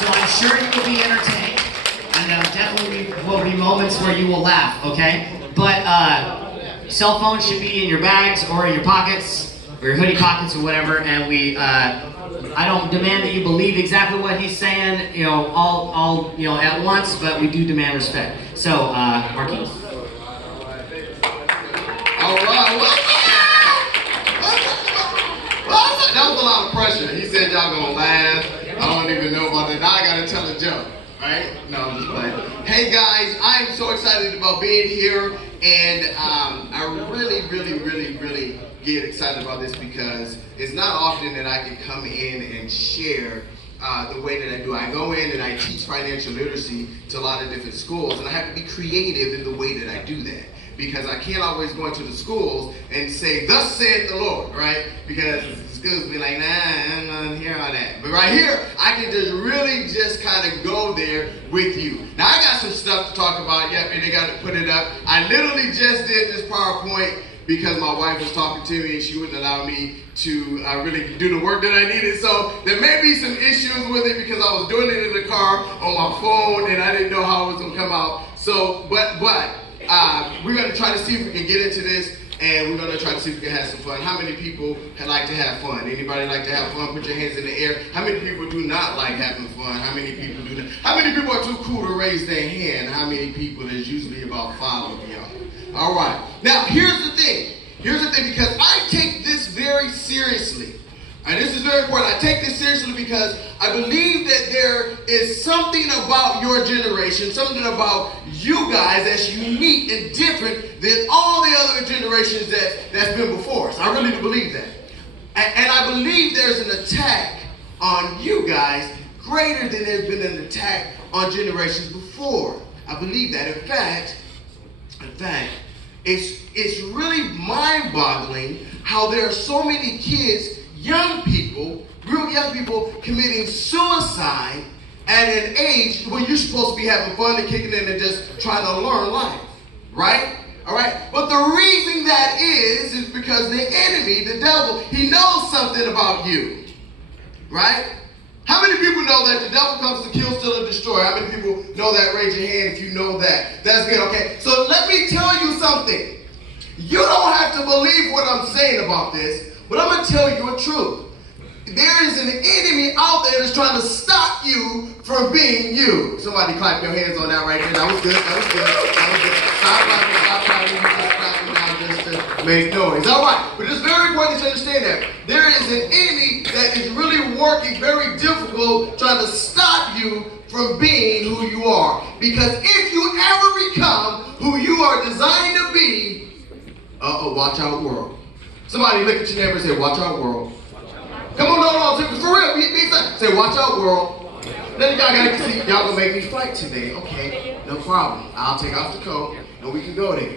So I'm sure you will be entertained, and definitely will be moments where you will laugh, okay? But cell phones should be in your bags or in your pockets, or your hoodie pockets or whatever, and I don't demand that you believe exactly what he's saying, all at once, but we do demand respect. So, Marquise. All right, that was a lot of pressure. He said y'all gonna laugh. I don't even know about that. Now I gotta tell a joke, right? No, I'm just playing. Hey guys, I am so excited about being here, and I really get excited about this because it's not often that I can come in and share the way that I do. I go in and I teach financial literacy to a lot of different schools, and I have to be creative in the way that I do that. Because I can't always go into the schools and say, "Thus saith the Lord," right? Because the schools be like, "Nah, I'm not hear all that." But right here, I can just kind of go there with you. Now I got some stuff to talk about. Yep, and they got to put it up. I literally just did this PowerPoint because my wife was talking to me and she wouldn't allow me to really do the work that I needed. So there may be some issues with it because I was doing it in the car on my phone and I didn't know how it was gonna come out. So, but we're going to try to see if we can get into this, and we're going to try to see if we can have some fun. How many people like to have fun? Anybody like to have fun? Put your hands in the air. How many people do not like having fun? How many people do that? How many people are too cool to raise their hand? How many people? There's usually about 5 of y'all. All right. Now, here's the thing. Because I take this very seriously. And this is very important. I take this seriously because I believe that there is something about your generation, something about you guys that's unique and different than all the other generations that's been before us. I really do believe that. And I believe there's an attack on you guys greater than there's been an attack on generations before. I believe that. In fact, it's really mind-boggling how there are so many kids, young people, real young people, committing suicide at an age when you're supposed to be having fun and kicking in and just trying to learn life, right? All right? But the reason that is because the enemy, the devil, he knows something about you, right? How many people know that the devil comes to kill, steal, and destroy? How many people know that? Raise your hand if you know that. That's good, okay? So let me tell you something. You don't have to believe what I'm saying about this, but I'm going to tell you a truth. There is an enemy out there that's trying to stop you from being you. Somebody clap your hands on that right there. That was good. Stop clapping now just to make noise. All right, but it's very important to understand that. There is an enemy that is really working very difficult trying to stop you from being who you are. Because if you ever become who you are designed to be, watch out, world. Somebody look at your neighbor and say, watch out, world. Come on, no, for real. Be say, watch out, world. Then y'all gotta see, y'all gonna make me fight today. Okay, no problem. I'll take off the coat and we can go there.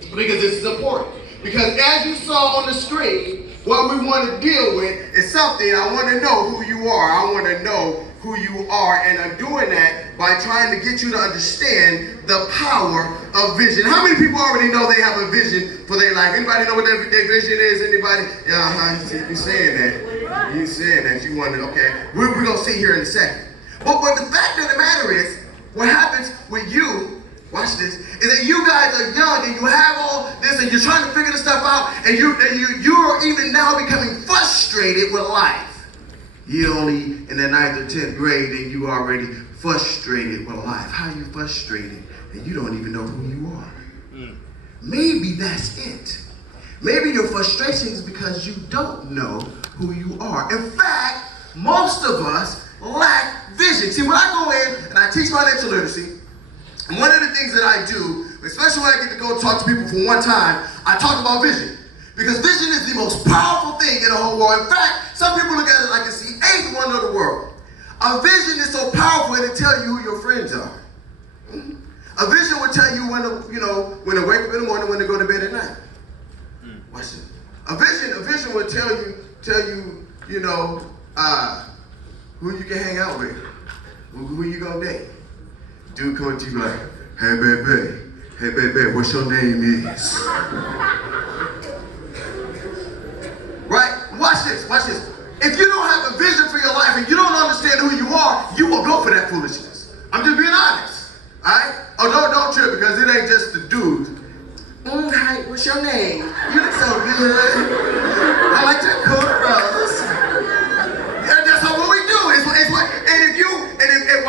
Because this is important. Because as you saw on the screen, what we want to deal with is something. I want to know who you are. I want to know who you are, and I'm doing that by trying to get you to understand the power of vision. How many people already know they have a vision for their life? Anybody know what their vision is? Anybody? You saying that. You saying that. You wonder, okay. We're going to see here in a second. But the fact of the matter is, what happens with you, watch this, is that you guys are young and you have all this and you're trying to figure this stuff out, and you are even now becoming frustrated with life. You're only in the 9th or 10th grade and you already frustrated with life. How are you frustrated and you don't even know who you are? Maybe that's it. Maybe your frustration is because you don't know who you are. In fact, most of us lack vision. See, when I go in and I teach financial literacy, one of the things that I do, especially when I get to go talk to people for one time, I talk about vision. Because vision is the most powerful thing in the whole world. In fact, some people look at it like it's the 8th wonder of the world. A vision is so powerful it'll tell you who your friends are. A vision will tell you when to wake up in the morning, when to go to bed at night. Watch it. A vision will tell you, who you can hang out with, who you gonna date. Dude come to you like, hey baby, what's your name is? Right? Watch this. If you don't have a vision for your life and you don't understand who you are, you will go for that foolishness. I'm just being honest. Alright? Oh, don't trip, because it ain't just the dudes. Hi, what's your name? You look so good. I like your cornrows. Yeah, that's how what we do. It's what, and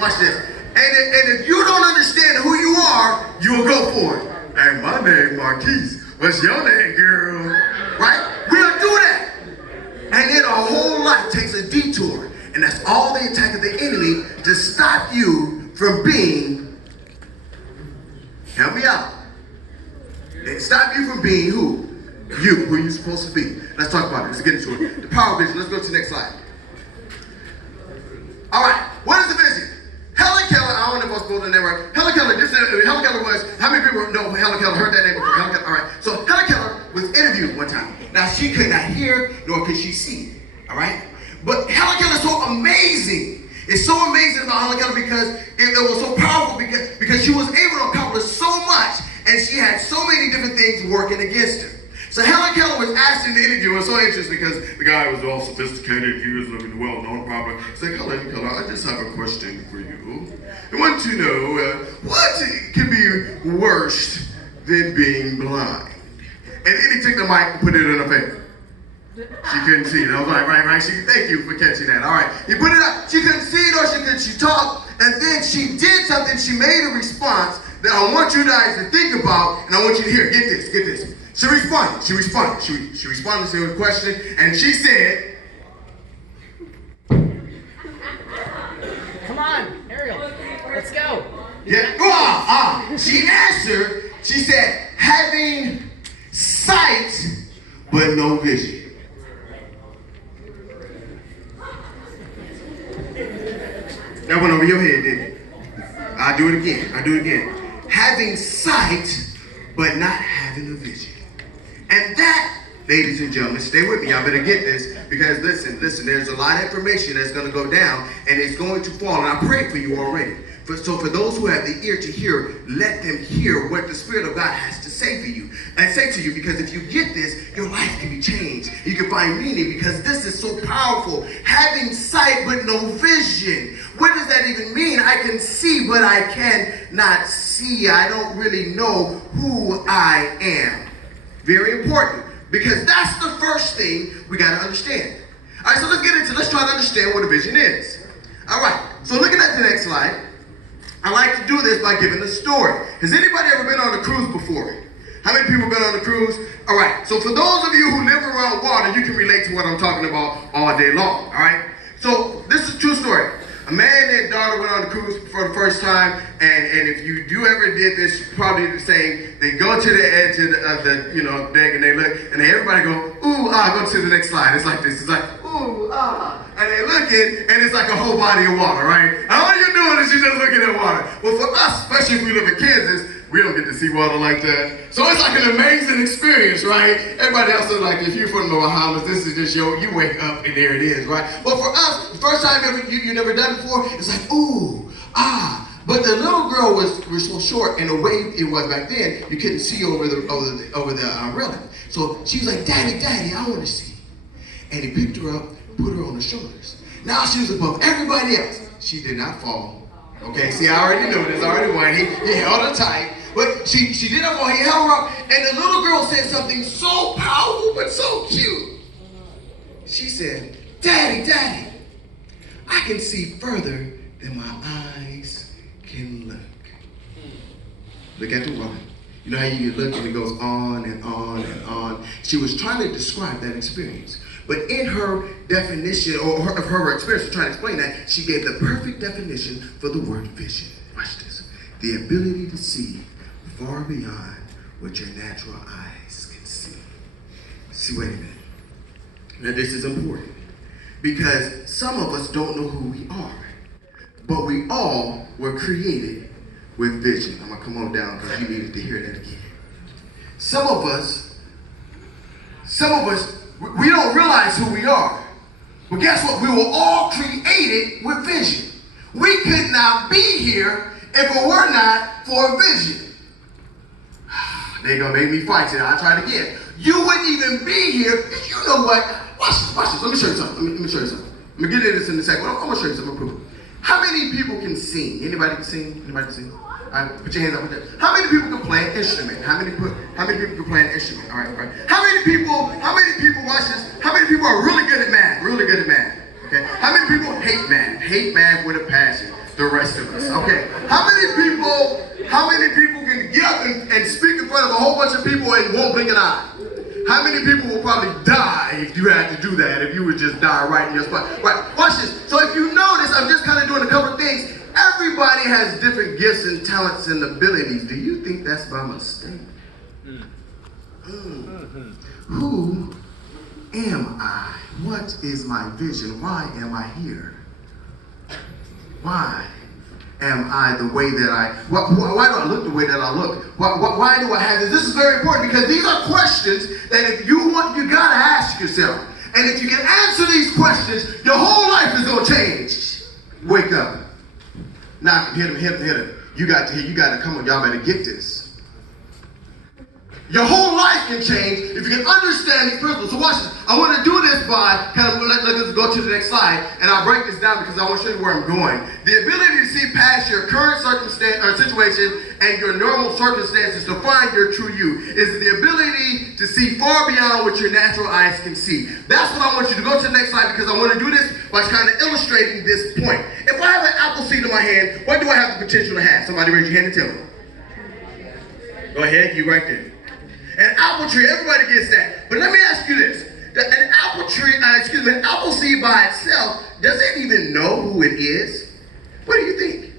watch this. And if you don't understand who you are, you'll go for it. Hey, my name Marquise. What's your name, girl? Right? We'll do that. And then our whole life takes a detour. And that's all the attack of the enemy to stop you from being, help me out. And stop you from being who? You, who you're supposed to be. Let's talk about it. Let's get into it. The power vision. Let's go to the next slide. All right. What is the vision? Helen Keller, I don't know if I was building that right. Helen Keller was, how many people know Helen Keller, heard that name before? Helen Keller, all right. So Helen Keller was interviewed one time. Now she could not hear, nor could she see, all right? But Helen Keller is so amazing. It's so amazing about Helen Keller because it was so powerful because she was able to accomplish so much and she had so many different things working against her. So Helen Keller was asked in the interview, it was so interesting because the guy was all sophisticated, he was living well-known probably. He's like, Helen Keller, I just have a question for you. I want to know, what can be worse than being blind? And then he took the mic and put it in her face. She couldn't see it. I was like, right. Thank you for catching that. All right. He put it up. She couldn't see it or she talked, and then she did something. She made a response that I want you guys to think about, and I want you to hear. Get this. She responded. She responded to the question, and she said, Come on, Ariel. Let's go. yeah. She answered. She said, having sight but no vision. That went over your head, didn't it? I'll do it again. Having sight, but not having a vision. And that, ladies and gentlemen, stay with me. Y'all better get this, because listen, there's a lot of information that's going to go down, and it's going to fall, and I prayed for you already. So for those who have the ear to hear, let them hear what the Spirit of God has to say for you. And say to you, because if you get this, your life can be changed. You can find meaning, because this is so powerful. Having sight but no vision. What does that even mean? I can see, but I cannot see. I don't really know who I am. Very important, because that's the first thing we got to understand. All right, so let's try to understand what a vision is. All right, so looking at the next slide, I like to do this by giving a story. Has anybody ever been on a cruise before? How many people have been on a cruise? All right, so for those of you who live around water, you can relate to what I'm talking about all day long, all right? So this is a true story. A man and daughter went on the cruise for the first time, and if you ever did this, probably the same. They go to the edge of the deck, and they look, and everybody go, ooh, go to the next slide. It's like this. It's like, ooh, and they looking, and it's like a whole body of water, right? And all you're doing is you're just looking at water. Well, for us, especially if we live in Kansas, we don't get to see water like that. So it's like an amazing experience, right? Everybody else is like, if you're from the Bahamas, this is just you wake up and there it is, right? But for us, the first time you never done it before, it's like, ooh, But the little girl was so short, and the way it was back then, you couldn't see over the umbrella. So she was like, Daddy, I want to see. And he picked her up, put her on his shoulders. Now she was above everybody else. She did not fall. Okay, see, I already knew this. I already won. He held her tight. But she did not fall. He held her up. And the little girl said something so powerful but so cute. She said, Daddy, I can see further than my eyes can look. Look at the water. You know how you look and it goes on and on and on. She was trying to describe that experience. But in her definition, or her experience of trying to explain that, she gave the perfect definition for the word vision. Watch this. The ability to see far beyond what your natural eyes can see. See, wait a minute. Now this is important, because some of us don't know who we are, but we all were created with vision. I'm gonna come on down because you needed to hear that again. Some of us, we don't realize who we are. But guess what? We were all created with vision. We could not be here if it were not for a vision. They're gonna make me fight it. I'll try it again. You wouldn't even be here if you know what? Watch this. Let me show you something. Let me show you something. I'm gonna get into this in a second. I'm gonna show you something. How many people can sing? Anybody can sing? Anybody can sing? All right, put your hands up with that. How many people can play an instrument? How many people can play an instrument? All right, all right. How many people, watch this, how many people are really good at math? Really good at math. Okay. How many people hate math? Hate math with a passion. The rest of us. Okay. How many people can get up and speak in front of a whole bunch of people and won't blink an eye? How many people will probably die if you had to do that, if you would just die right in your spot? Right, watch this. So if you notice, I'm just kind of doing a couple of things. Everybody has different gifts and talents and abilities. Do you think that's by mistake? Who am I? What is my vision? Why am I here? Why am I the way that why do I look the way that I look? Why do I have this? This is very important because these are questions that if you want, you gotta ask yourself. And if you can answer these questions, your whole life is gonna change. Wake up. Knock him, hit him. You got to come on, y'all better get this. Your whole life can change if you can understand these principles. So watch this. I want to do this by, let's go to the next slide, and I'll break this down because I want to show you where I'm going. The ability to see past your current circumstance or situation and your normal circumstances to find your true you is the ability to see far beyond what your natural eyes can see. That's what I want you to go to the next slide because I want to do this by kind of illustrating this point. If I have an apple seed in my hand, what do I have the potential to have? Somebody raise your hand and tell me. Go ahead, you right there. An apple tree, everybody gets that. But let me ask you this. An apple tree, an apple seed by itself, does it even know who it is? What do you think?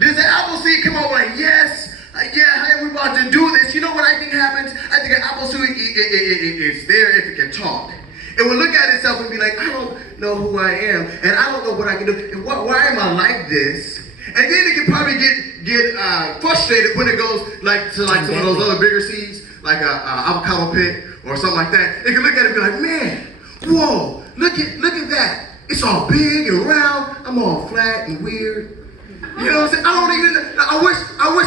Does the apple seed come out like, yes, hey, we're about to do this. You know what I think happens? I think an apple seed is there if it can talk. It will look at itself and be like, I don't know who I am, and I don't know what I can do, and why am I like this? And then it can probably get frustrated when it goes to some of those other bigger seeds, like a avocado pit or something like that. It can look at it and be like, man, whoa, look at that. It's all big and round. I'm all flat and weird. You know what I'm saying? I wish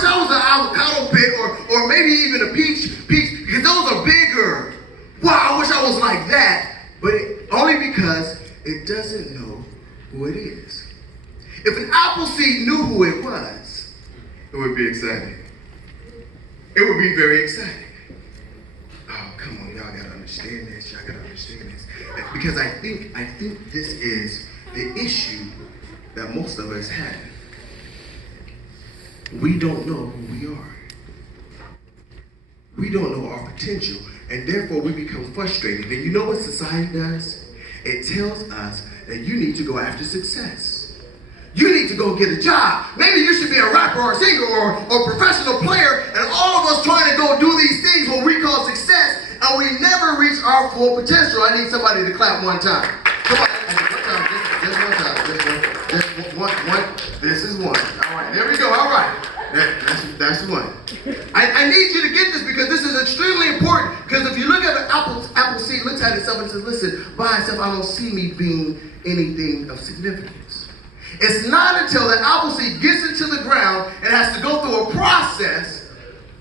I was an avocado pit or maybe even a peach, because those are bigger. Wow, I wish I was like that. But only because it doesn't know who it is. If an apple seed knew who it was, it would be exciting. It would be very exciting. Oh, come on, y'all gotta understand this. Y'all gotta understand this. Because I think this is the issue that most of us have. We don't know who we are. We don't know our potential, and therefore we become frustrated. And you know what society does? It tells us that you need to go after success. You need to go get a job. Maybe you should be a rapper or a singer or professional player, and all of us trying to go do these things what we call success, and we never reach our full potential. I need somebody to clap one time. Come on, just one time. This is one. All right, there we go. All right, that's one. I need you to get this because this is extremely important. Because if you look at an apple seed, looks at itself and says, "Listen, by itself, I don't see me being anything of significance." It's not until the apple seed gets into the ground and has to go through a process.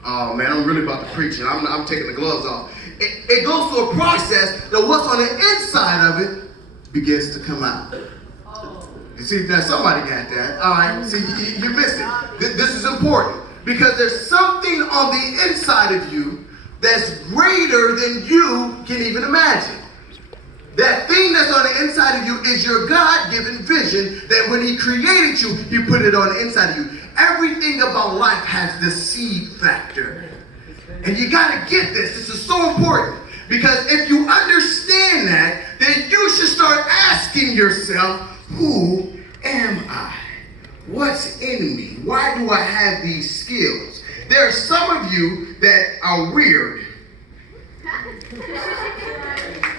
Oh man, I'm really about to preach and I'm taking the gloves off. It goes through a process that what's on the inside of it begins to come out. You see, now somebody got that. All right, see, you missed it. This is important because there's something on the inside of you that's greater than you can even imagine. That thing that's on the inside of you is your God-given vision that when he created you, he put it on the inside of you. Everything about life has this seed factor. And you got to get this. This is so important. Because if you understand that, then you should start asking yourself, who am I? What's in me? Why do I have these skills? There are some of you that are weird.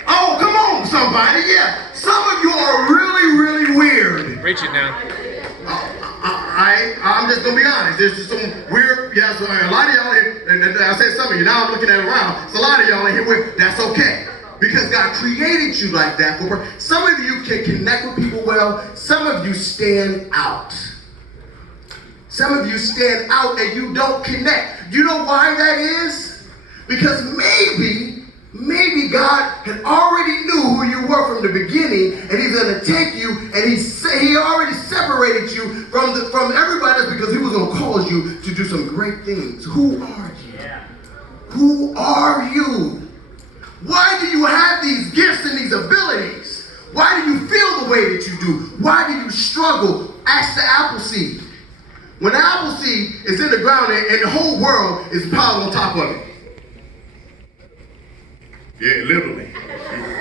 Oh, come on, somebody. Yeah. Some of you are really, really weird. Preach it now. I'm just going to be honest. There's just some weird, so a lot of y'all here, and I said some of you, now I'm looking at it around. So a lot of y'all in here weird. That's okay. Because God created you like that. Some of you can connect with people well. Some of you stand out. Some of you stand out and you don't connect. You know why that is? Because maybe God had already knew who you were from the beginning, and he's going to take you, and he already separated separate you from everybody else because he was going to cause you to do some great things. Who are you? Who are you? Why do you have these gifts and these abilities? Why do you feel the way that you do? Why do you struggle? Ask the apple seed. When the apple seed is in the ground and the whole world is piled on top of it. Yeah, literally.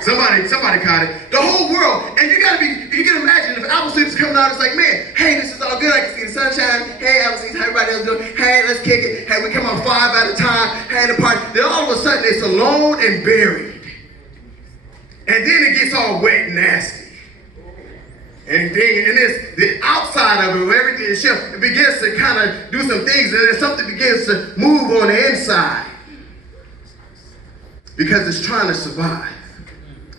Somebody caught it. The whole world. And you can imagine if apple seed is coming out, it's like, man, hey, this is all good. I can see the sunshine. Hey, apple seeds, how everybody else doing? Hey, let's kick it. Hey, we come on 5 at a time. Hey, the party. Then all of a sudden, it's alone and buried. And then it gets all wet and nasty. And then the outside of it, where everything is shifted, it begins to kind of do some things, and then something begins to move on the inside. Because it's trying to survive.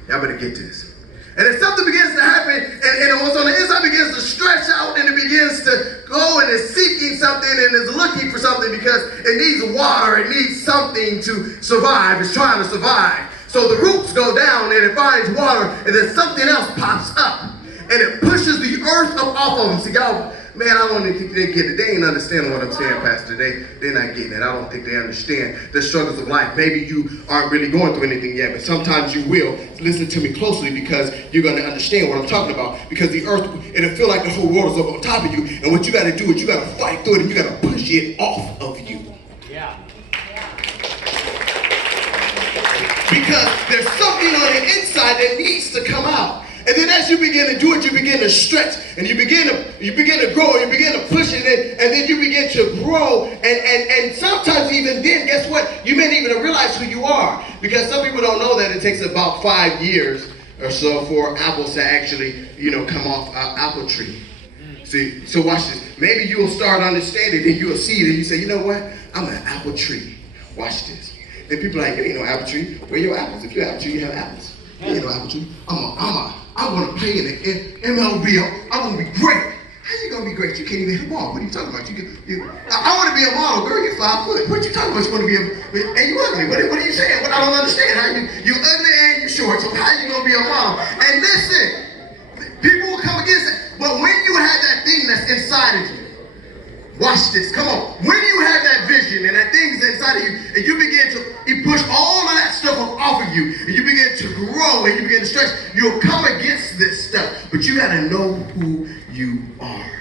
Y'all better get this. And then something begins to happen, and what's on the inside begins to stretch out, and it begins to go and is seeking something and is looking for something because it needs water, it needs something to survive. It's trying to survive. So the roots go down and it finds water, and then something else pops up. And it pushes the earth up off of them. See, y'all, man, I don't think they get it. They ain't understanding what I'm saying, Pastor. They're not getting it. I don't think they understand the struggles of life. Maybe you aren't really going through anything yet, but sometimes you will. Listen to me closely because you're going to understand what I'm talking about. Because the earth, it'll feel like the whole world is up on top of you. And what you got to do is you got to fight through it and you got to push it off of you. Yeah. Because there's something on the inside that needs to come out. And then as you begin to do it, you begin to stretch, and you begin to grow, and you begin to push it in, and then you begin to grow, and sometimes even then, guess what? You may not even realize who you are, because some people don't know that it takes about 5 years or so for apples to actually, come off an apple tree. See, so watch this. Maybe you'll start understanding, and you'll see it, and you say, you know what? I'm an apple tree. Watch this. And people are like, you ain't no apple tree. Where are your apples? If you're an apple tree, you have apples. You ain't no apple tree. I'm gonna play in the MLB. I'm gonna be great. How you gonna be great? You can't even hit a ball. What are you talking about? I want to be a model, girl. You're 5 foot. What you talking about? You want to be and you ugly. What are you saying? What I don't understand. How you ugly and you short. So how you gonna be a model? And listen, people will come against it. But when you have that thing that's inside of you, watch this. Come on. When you have that vision and that thing is inside of you, and you push all of that stuff off of you, and you begin to grow and you begin to stretch, you'll come against this stuff. But you gotta know who you are.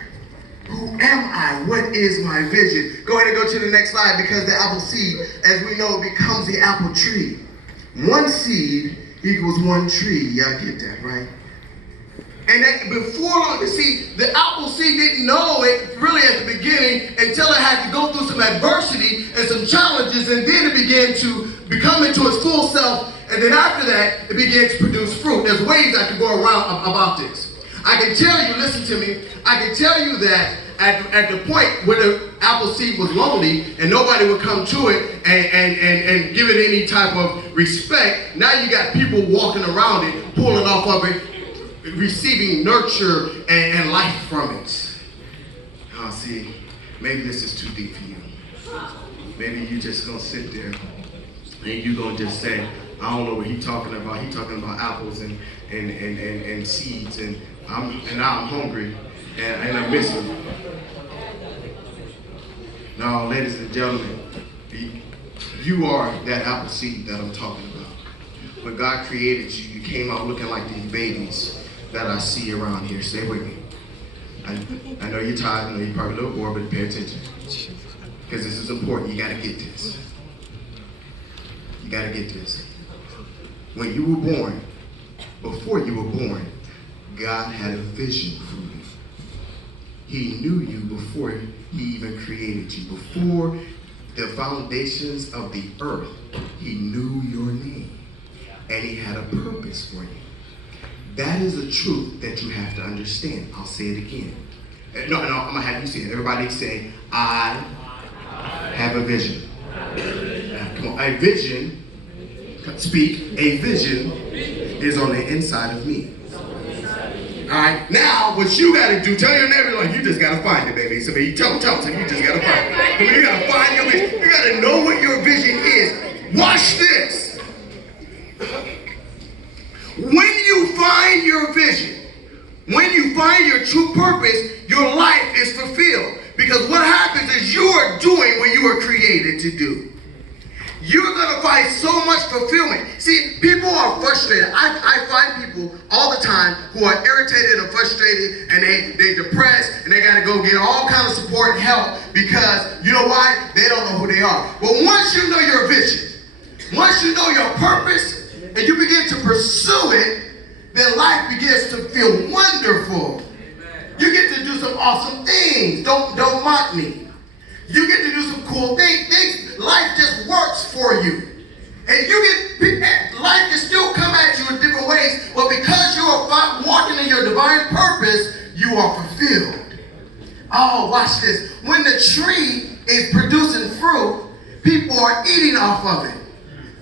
Who am I? What is my vision? Go ahead and go to the next slide, because the apple seed, as we know, becomes the apple tree. 1 seed equals 1 tree. Y'all get that, right? And that before long, the apple seed didn't know it really at the beginning until it had to go through some adversity and some challenges, and then it began to become into its full self, and then after that, it began to produce fruit. There's ways I could go around about this. I can tell you, listen to me, I can tell you that at the point where the apple seed was lonely and nobody would come to it and give it any type of respect, now you got people walking around it, pulling off of it, receiving nurture and life from it. Oh, see, maybe this is too deep for you. Maybe you just gonna sit there and you gonna just say, I don't know what he's talking about. He's talking about apples and seeds, and now I'm hungry and I'm missing. No, ladies and gentlemen, you are that apple seed that I'm talking about. When God created you, you came out looking like these babies that I see around here. Stay with me. I know you're tired. I know you're probably a little bored, but pay attention. Because this is important. You got to get this. You got to get this. When you were born, before you were born, God had a vision for you. He knew you before he even created you. Before the foundations of the earth, he knew your name. And he had a purpose for you. That is a truth that you have to understand. I'll say it again. No, I'm going to have you say it. Everybody say, I have a vision. Come on. A vision, speak, a vision is on the inside of me. All right. Now, what you got to do, tell your neighbor, like, you just got to find it, baby. So you tell them, you just got to find it. Come on, you got to find your vision. You got to know what your vision is. Watch this. When you find your vision, When you find your true purpose, your life is fulfilled. Because what happens is you are doing what you were created to do. You're going to find so much fulfillment. See, people are frustrated. I find people all the time who are irritated and frustrated, and they're depressed, and they got to go get all kind of support and help because, you know why? They don't know who they are. But once you know your vision, once you know your purpose, and you begin to pursue it, then life begins to feel wonderful. You get to do some awesome things. Don't mock me. You get to do some cool things. Life just works for you. And life can still come at you in different ways, but because you are walking in your divine purpose, you are fulfilled. Oh, watch this. When the tree is producing fruit, people are eating off of it.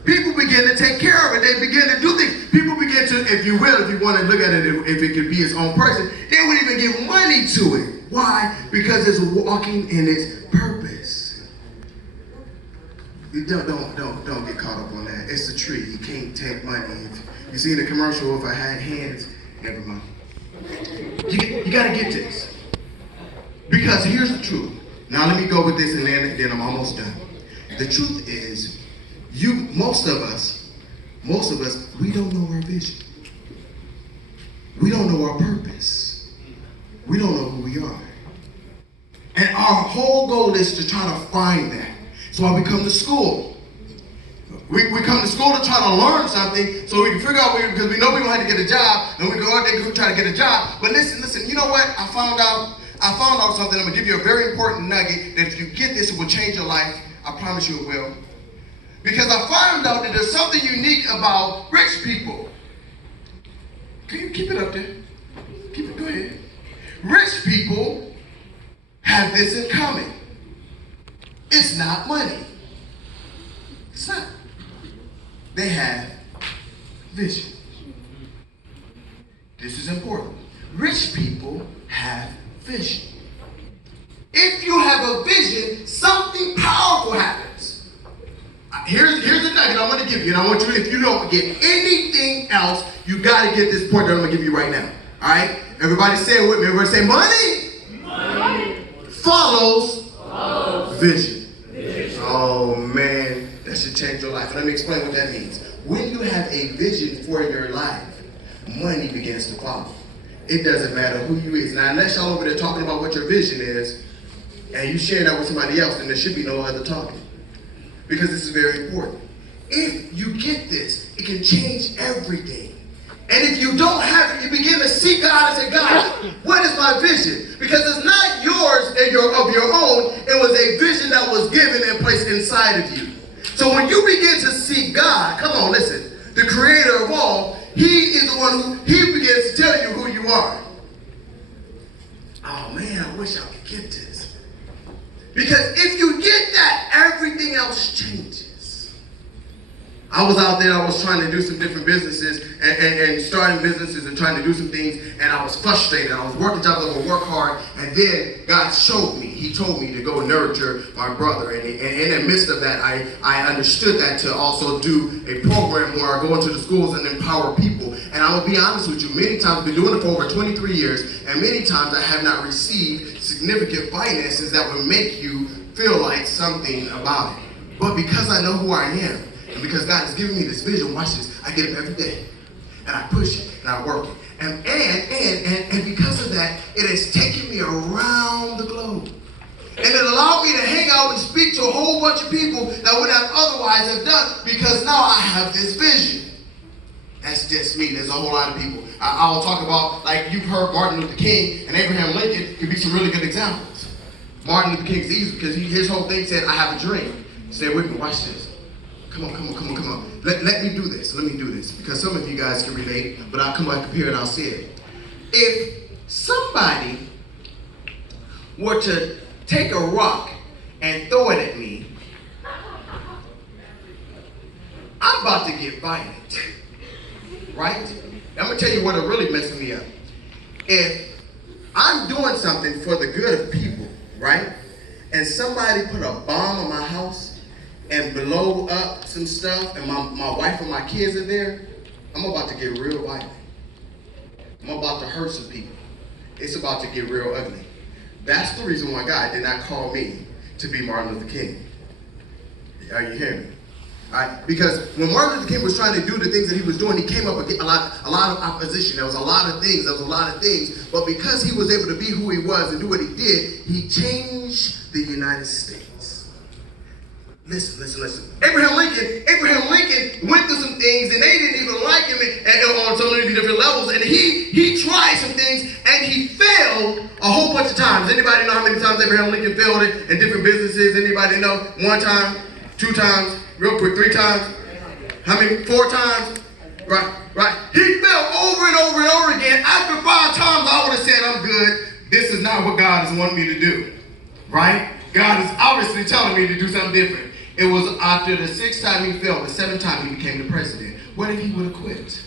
People begin to take care of it. They begin to do things. People begin to, if you want to look at it, if it could be its own person, they would even give money to it. Why? Because it's walking in its purpose. Don't get caught up on that. It's a tree. You can't take money. If you see in the commercial, if I had hands, never mind. You got to get this. Because here's the truth. Now let me go with this and then I'm almost done. The truth is, most of us, we don't know our vision. We don't know our purpose. We don't know who we are. And our whole goal is to try to find that. So why we come to school. We come to school to try to learn something so we can figure out, because we know we're going to have to get a job, and we go out there and try to get a job. But listen, you know what? I found out something. I'm going to give you a very important nugget that if you get this, it will change your life. I promise you it will. Because I found out that there's something unique about rich people. Can you keep it up there? Go ahead. Rich people have this in common. It's not money. It's not. They have vision. This is important. Rich people have vision. If you have a vision, something powerful happens. Here's the nugget I'm going to give you, and I want you, if you don't get anything else, you got to get this point that I'm going to give you right now. All right? Everybody say it with me. Everybody say money follows vision. Oh, man. That should change your life. Let me explain what that means. When you have a vision for your life, money begins to follow. It doesn't matter who you is. Now, unless y'all over there talking about what your vision is, and you share that with somebody else, then there should be no other talking. Because this is very important. If you get this, it can change everything. And if you don't have it, you begin to seek God and say, God, what is my vision? Because it's not yours and of your own. It was a vision that was given and placed inside of you. So when you begin to seek God, come on, listen, the creator of all, he is the one he begins to tell you who you are. Oh man, I wish I could get this. Because if you get that, everything else changes. I was out there, I was trying to do some different businesses and starting businesses and trying to do some things, and I was frustrated. I was working jobs, I would work hard, and then God showed me. He told me to go nurture my brother, and in the midst of that, I understood that to also do a program where I go into the schools and empower people. And I will be honest with you, many times I've been doing it for over 23 years, and many times I have not received significant finances that would make you feel like something about it. But because I know who I am, and because God has given me this vision, watch this, I get up every day, and I push it, and I work it. And because of that, it has taken me around the globe. And it allowed me to hang out and speak to a whole bunch of people that would have otherwise have done, because now I have this vision. That's just me. There's a whole lot of people. I'll talk about, like you've heard Martin Luther King and Abraham Lincoln could be some really good examples. Martin Luther King's easy because his whole thing said, I have a dream. Stay with me, watch this. Come on. Let me do this. Let me do this. Because some of you guys can relate, but I'll come back up here and I'll say it. If somebody were to take a rock and throw it at me, I'm about to get violent. Right? I'm going to tell you what'll really mess me up. If I'm doing something for the good of people, right? And somebody put a bomb on my house and blow up some stuff, and my wife and my kids are there, I'm about to get real violent. I'm about to hurt some people. It's about to get real ugly. That's the reason why God did not call me to be Martin Luther King. Are you hearing me? Right? Because when Martin Luther King was trying to do the things that he was doing, he came up against a lot of opposition. There was a lot of things. But because he was able to be who he was and do what he did, he changed the United States. Listen. Abraham Lincoln went through some things, and they didn't even like him on so many different levels. And he tried some things, and he failed a whole bunch of times. Anybody know how many times Abraham Lincoln failed in different businesses? Anybody know? 1 time, 2 times, real quick, 3 times? How many? 4 times? Right. He fell over and over and over again. After 5 times, I would have said, I'm good. This is not what God is wanting me to do. Right? God is obviously telling me to do something different. It was after the 6th time he failed, the 7th time he became the president. What if he would have quit?